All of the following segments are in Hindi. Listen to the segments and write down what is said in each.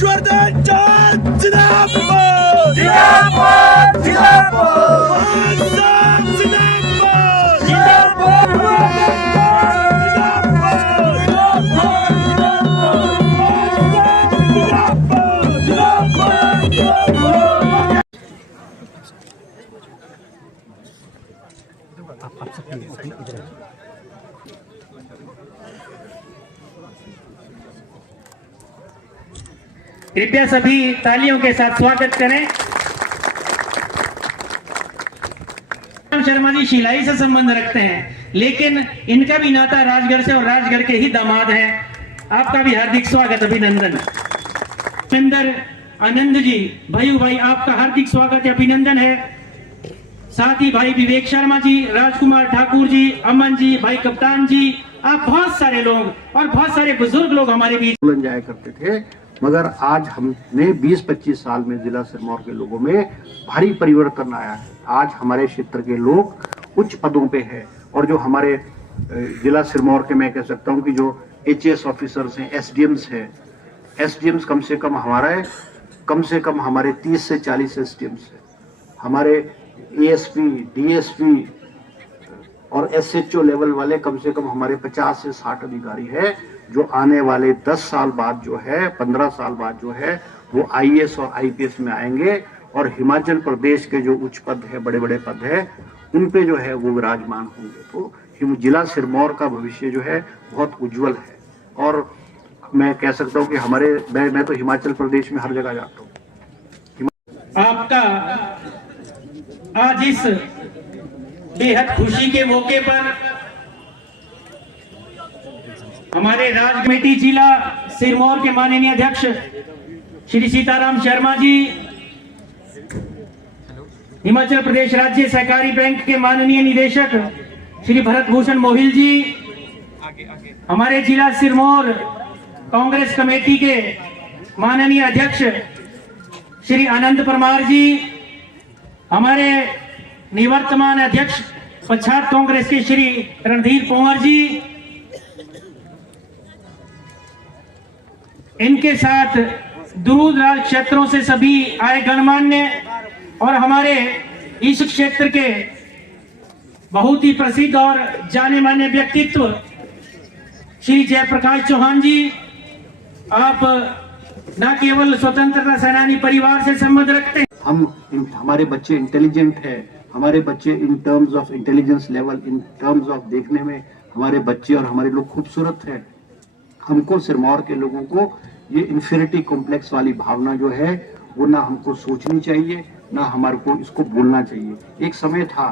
हर्षवर्धन चौहान जिंदाबाद जिंदाबाद जिंदाबाद जिंदाबाद कृपया सभी तालियों के साथ स्वागत करें। शर्मा जी शिलाई से संबंध रखते हैं, लेकिन इनका भी नाता राजगढ़ से और राजगढ़ के ही दामाद हैं। आपका भी हार्दिक स्वागत, अभिनंदन। सुंदर आनंद जी, भाई आपका हार्दिक स्वागत है, अभिनंदन है। साथ ही भाई विवेक शर्मा जी, राजकुमार ठाकुर जी, अमन जी, भाई कप्तान जी, आप बहुत सारे लोग और बहुत सारे बुजुर्ग लोग हमारे बीच जाया करते थे, मगर आज हमने 20-25 साल में जिला सिरमौर के लोगों में भारी परिवर्तन आया है। आज हमारे क्षेत्र के लोग उच्च पदों पे हैं और जो हमारे जिला सिरमौर के, मैं कह सकता हूं कि जो एचएएस ऑफिसर्स हैं, एसडीएम्स हैं, एसडीएम्स कम से कम हमारे 30 से 40 एसडीएम्स हैं। हमारे एएसपी, डीएसपी और एसएचओ लेवल वाले कम से कम हमारे 50 से 60 अधिकारी हैं, जो आने वाले 10 साल बाद जो है, 15 साल बाद जो है, वो आईएएस और आईपीएस में आएंगे और हिमाचल प्रदेश के जो उच्च पद है, बड़े बड़े पद है, उन पे जो है वो विराजमान होंगे। तो जिला सिरमौर का भविष्य जो है बहुत उज्जवल है और मैं कह सकता हूँ कि मैं तो हिमाचल प्रदेश में हर जगह जाता हूँ। आपका आज इस बेहद खुशी के मौके पर हमारे राज्य कमेटी जिला सिरमौर के माननीय अध्यक्ष श्री सीताराम शर्मा जी, हिमाचल प्रदेश राज्य सहकारी बैंक के माननीय निदेशक श्री भरत भूषण मोहिल जी, हमारे जिला सिरमौर कांग्रेस कमेटी के माननीय अध्यक्ष श्री आनंद परमार जी, हमारे निवर्तमान अध्यक्ष पच्छाद कांग्रेस के श्री रणधीर पंवर जी, इनके साथ दूर दराज क्षेत्रों से सभी आए गणमान्य और हमारे इस क्षेत्र के बहुत ही प्रसिद्ध और जाने माने व्यक्तित्व श्री जयप्रकाश चौहान जी, आप न केवल स्वतंत्रता सेनानी परिवार से संबंध रखते हैं, हमारे बच्चे इंटेलिजेंट है, हमारे बच्चे इन terms of intelligence level, in terms of देखने में हमारे बच्चे और हमारे लोग खूबसूरत है। हमको सिरमौर के लोगों को ये इंफीरियरिटी कॉम्प्लेक्स वाली भावना जो है वो ना हमको सोचनी चाहिए, ना हमारे को इसको बोलना चाहिए। एक समय था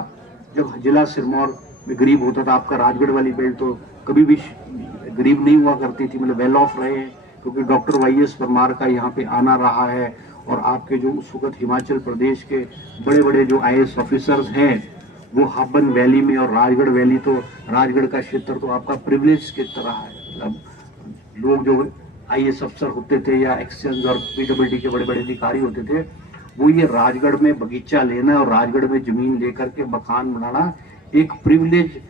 जब जिला सिरमौर में गरीब होता था, आपका राजगढ़ वाली बेल्ट तो कभी भी गरीब नहीं हुआ करती थी, मतलब वेल ऑफ रहे हैं, क्योंकि डॉक्टर वाईएस परमार का यहाँ पे आना रहा है और आपके जो उस वक्त हिमाचल प्रदेश के बड़े बड़े जो आईएएस ऑफिसर्स हैं वो हब्बन वैली में, और राजगढ़ वैली तो राजगढ़ का क्षेत्र तो आपका प्रिविलेज की तरह है। मतलब लोग जो आईएएस अफसर होते थे या एक्सचेंज और पीडब्ल्यूडी के बड़े बड़े अधिकारी होते थे, वो ये राजगढ़ में बगीचा लेना और राजगढ़ में जमीन लेकर के मकान बनाना एक प्रिविलेज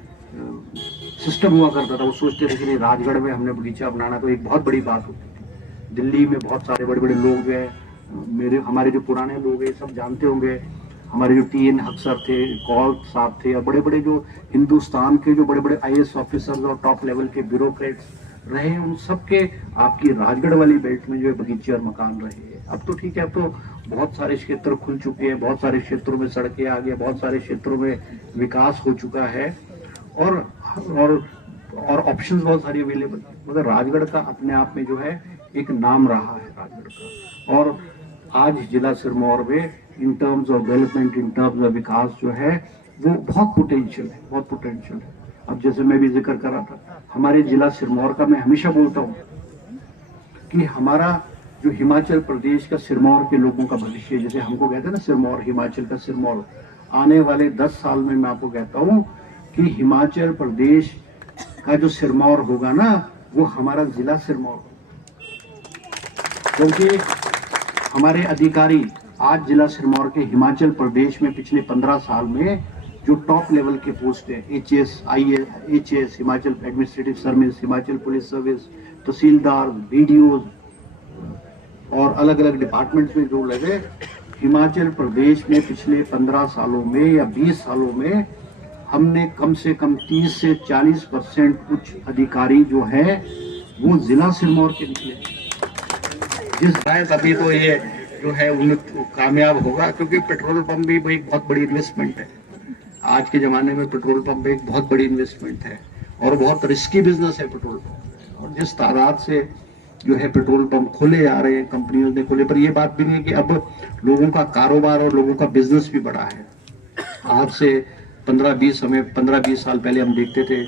सिस्टम हुआ करता था। वो सोचते थे कि नहीं, राजगढ़ में हमने बगीचा बनाना तो एक बहुत बड़ी बात होती थी। दिल्ली में बहुत सारे बड़े बड़े लोग जो है, हमारे जो पुराने लोग हैं सब जानते होंगे, हमारे जो टीएन अफसर थे, कौल साहब थे, और बड़े बड़े जो हिंदुस्तान के जो बड़े बड़े आईएएस ऑफिसर्स और टॉप लेवल के ब्यूरोक्रेट्स रहे हैं, उन सबके आपकी राजगढ़ वाली बेल्ट में जो है बगीचे और मकान रहे हैं। अब तो ठीक है, अब तो बहुत सारे क्षेत्र खुल चुके हैं, बहुत सारे क्षेत्रों में सड़कें आ गई, बहुत सारे क्षेत्रों में विकास हो चुका है और ऑप्शंस बहुत सारी अवेलेबल, मगर राजगढ़ का अपने आप में जो है एक नाम रहा है राजगढ़ का। और आज जिला सिरमौर में in terms of development, in terms of विकास जो है वो बहुत पोटेंशियल है, बहुत पोटेंशियल है। अब जैसे मैं भी जिक्र कर रहा था, हमारे जिला सिरमौर का मैं हमेशा बोलता हूँ कि हमारा जो हिमाचल प्रदेश का सिरमौर के लोगों का भविष्य, जैसे हमको कहते हैं ना सिरमौर, हिमाचल का सिरमौर, आने वाले 10 साल में मैं आपको कहता हूँ कि हिमाचल प्रदेश का जो सिरमौर होगा ना, वो हमारा जिला सिरमौर, क्योंकि हमारे अधिकारी आज जिला सिरमौर के हिमाचल प्रदेश में पिछले 15 साल में जो टॉप लेवल के पोस्ट है, HAS, IAS, Himachal administrative service, Himachal police service, tehsildar, BDO और और अलग अलग डिपार्टमेंट्स में जो लगे, हिमाचल प्रदेश में पिछले 15 सालों में या 20 सालों में हमने कम से कम 30 से 40% उच्च अधिकारी जो है वो जिला सिरमौर के निकले। जिस शायद अभी तो ये जो है उन कामयाब होगा, क्योंकि पेट्रोल पंप भी एक बहुत बड़ी इन्वेस्टमेंट है। आज के ज़माने में पेट्रोल पंप एक बहुत बड़ी इन्वेस्टमेंट है और बहुत रिस्की बिजनेस है पेट्रोल पंप। और जिस तादाद से जो है पेट्रोल पंप खोले जा रहे हैं, कंपनियों ने खोले, पर ये बात भी नहीं है कि अब लोगों का कारोबार और लोगों का बिजनेस भी बढ़ा है। आज से 15-20 साल पहले हम देखते थे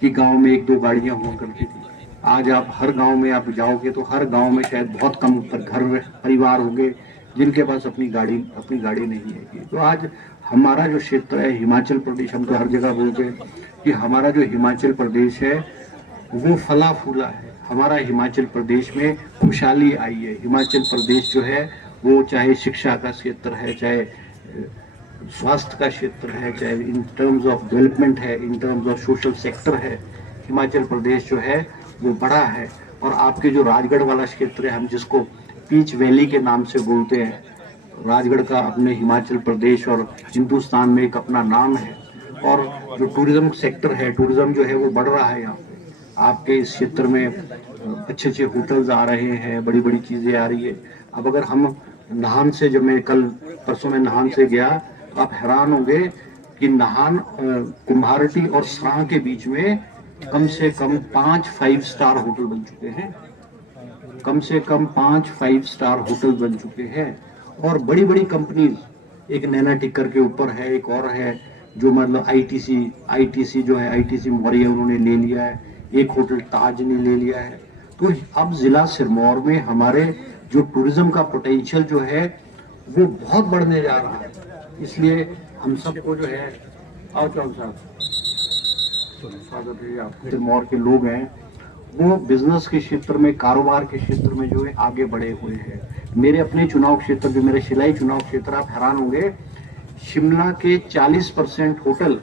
कि गांव में 1-2 गाड़ियां हुआ करती थी। आज आप हर गांव में आप जाओगे तो हर गांव में शायद बहुत कम घर परिवार होंगे जिनके पास अपनी गाड़ी नहीं है। तो आज हमारा जो क्षेत्र है हिमाचल प्रदेश, हम तो हर जगह बोलते हैं कि हमारा जो हिमाचल प्रदेश है वो फला फूला है। हमारा हिमाचल प्रदेश में खुशहाली आई है। हिमाचल प्रदेश जो है वो चाहे शिक्षा का क्षेत्र है, चाहे स्वास्थ्य का क्षेत्र है, चाहे इन टर्म्स ऑफ डेवलपमेंट है, इन टर्म्स ऑफ सोशल सेक्टर है, हिमाचल प्रदेश जो है वो बड़ा है। और आपके जो राजगढ़ वाला क्षेत्र है, हम जिसको पीच वैली के नाम से बोलते हैं, राजगढ़ का अपने हिमाचल प्रदेश और हिंदुस्तान में एक अपना नाम है। और जो टूरिज्म सेक्टर है, टूरिज्म जो है वो बढ़ रहा है। यहाँ पे आपके इस क्षेत्र में अच्छे अच्छे होटल्स आ रहे हैं, बड़ी बड़ी चीज़ें आ रही है। अब अगर हम नाहन से, जब मैं कल परसों में नाहन से गया, तो आप हैरान होंगे कि नाहन कुम्हारटी और सराह के बीच में कम से कम 5 5 स्टार होटल बन चुके हैं। कम से कम 5 5 स्टार होटल बन चुके हैं। और बड़ी बड़ी कंपनीज, एक नैना टिक्कर के ऊपर है, एक और है जो मतलब आईटीसी जो है, आईटीसी मौर्य उन्होंने ले लिया है, एक होटल ताज ने ले लिया है। तो अब जिला सिरमौर में हमारे जो टूरिज्म का पोटेंशियल जो है वो बहुत बढ़ने जा रहा है। इसलिए हम सबको जो है, और चौहान साहब स्वागत है आपका। सिरमौर के लोग हैं वो बिजनेस के क्षेत्र में, कारोबार के क्षेत्र में जो है आगे बढ़े हुए हैं। मेरे अपने चुनाव क्षेत्र, जो मेरे शिलाई चुनाव क्षेत्र, आप हैरान होंगे, शिमला के 40% होटल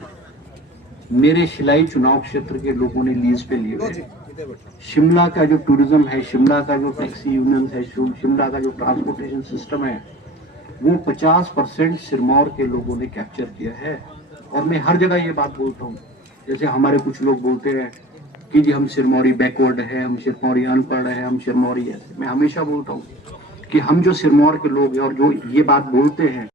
मेरे शिलाई चुनाव क्षेत्र के लोगों ने लीज पे लिए हुए। शिमला का जो टूरिज्म है, शिमला का जो टैक्सी यूनियन है, शिमला का जो ट्रांसपोर्टेशन सिस्टम है, वो 50% सिरमौर के लोगों ने कैप्चर किया है। और मैं हर जगह ये बात बोलता हूँ, जैसे हमारे कुछ लोग बोलते हैं कि जी हम सिरमौरी बैकवर्ड है, हम सिरमौरी अनपढ़ है, हम सिरमौरी ऐसे। मैं हमेशा बोलता हूँ कि हम जो सिरमौर के लोग हैं और जो ये बात बोलते हैं